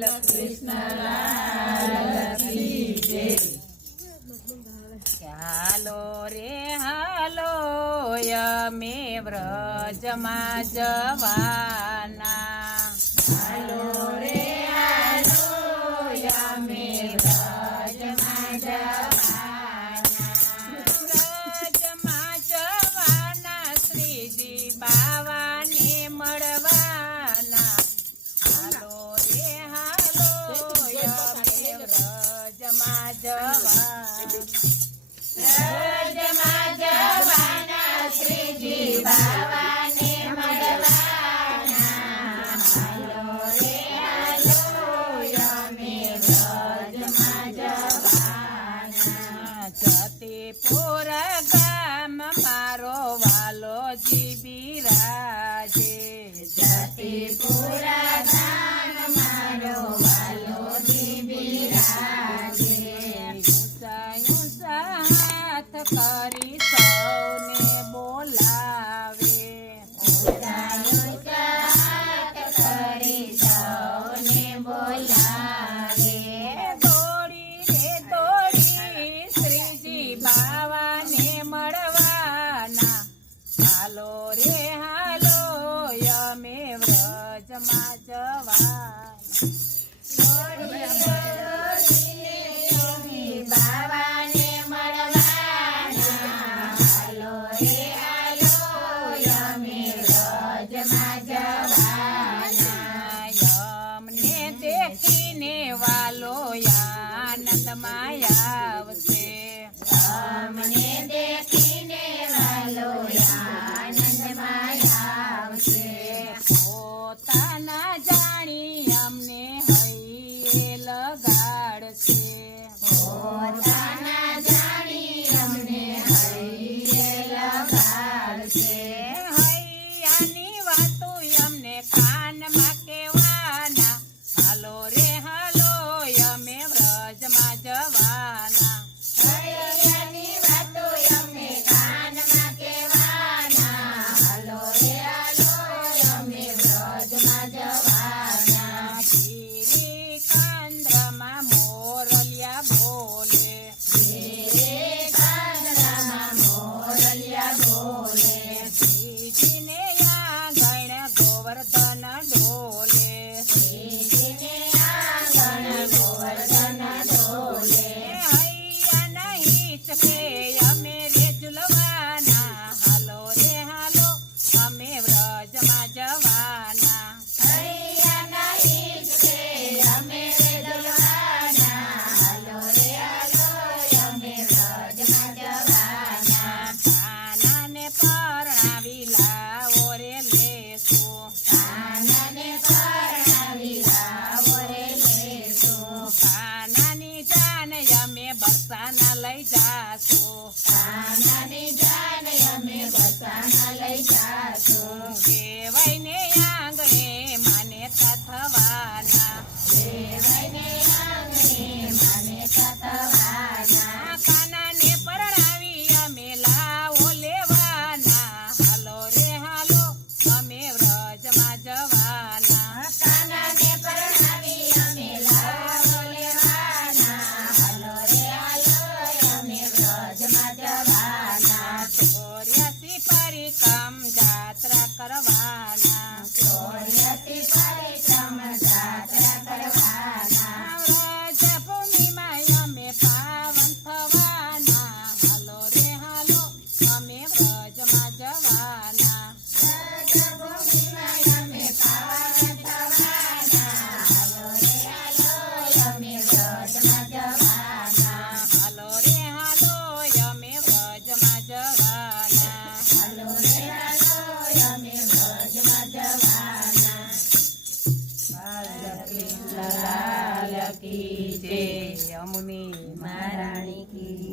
લાલ કૃષ્ણ લાલ કી જય। હાલો રે હાલો અમે વ્રજમાં જવાના, હાલો રે હાલો અમે વ્રજમાં જવાના, વ્રજમાં જવાના શ્રીજી બાવાને મળવાના, હાલો રે હાલો અમે વ્રજમાં જવાના, વ્રજમાં જવાના શ્રીજી બાવાને મળવાના, હાલો રે હાલો અમે વ્રજમાં જવાના, જતીપુર ગામ મારો વાલોજી બિરાજે, જતીપુર ગામ મારો વાલોજી બિરાજે, કરી સૌને બોલાવે, કરી સૌને બોલાવે, દોડી શ્રીજી બાવાને મળવાના, હાલો રે હાલો અમે વ્રજમાં જવાના, બાવાને દેખીને વાલો આનંદમાં આવશે, અમને દેખીને વાલો આનંદમાં આવશે, પોતાના જાણી અમને હૈયે લગાડશે, પોતાના જાણી અમને હૈયે લગાડશે, હૈયાની વાતો અમને કાનમાં કહેવાના, હાલો રે હાલો અમે વ્રજમાં જવાના, હૈયાની વાતો અમને કાનમાં કહેવાના, હાલો રે હાલો અમે વ્રજમાં જવાના, ગિરી કાંદ્રમાં મોરલિયા બોલે, ગિરી કાંદ્રમાં મોરલિયા બોલે, શ્રીજીને આંગણ ગોવર્ધન ડોલે, અમે રે ઝુલવાના, હાલો રે હાલો અમે વ્રજમાં જવાના, હૈયા નહીં છે અમે રે ઝુલવાના, હાલો રે હાલો અમે વ્રજમાં જવાના, કાનાને પરણાવી લાવો રે લેશું, કાનાને પરણાવી લાવો રે લેશું, કાનાની જાન અમે બરસાના લઈ જાશું, કાનાની જાન અમે બરસાના લઈ જાશું, દેવાઈને આંગણે માનેતા થવાના, દેવાઈને આંગણે માનેતા થવાના, કાનાને પરણાવી અમે લાવો લેવાના, હાલો રે હાલો અમે વ્રજમાં જવાના, કાનાને પરણાવી અમે લાવો લેવાના, હાલો રે હાલો અમે વ્રજમાં જવાના, 84 પરિક્રમ જાત્રા કરવાના, 84 પરિક્રમ જાત્રા કરવાના, વ્રજ ભૂમિમાં અમે પાવન થવાના, હાલો રે હાલો અમે વ્રજમાં જવાના, વ્રજ ભૂમિમાં અમે પાવન થવાના, હાલો રે હાલો અમે વ્રજમાં જવાના, હાલો રે હાલો અમે વ્રજમાં જવાના, હાલો રે હાલો અમે વ્રજમાં જવાના, લાલ કૃષ્ણ લાલ કી જય, યમુની મહારાણી કી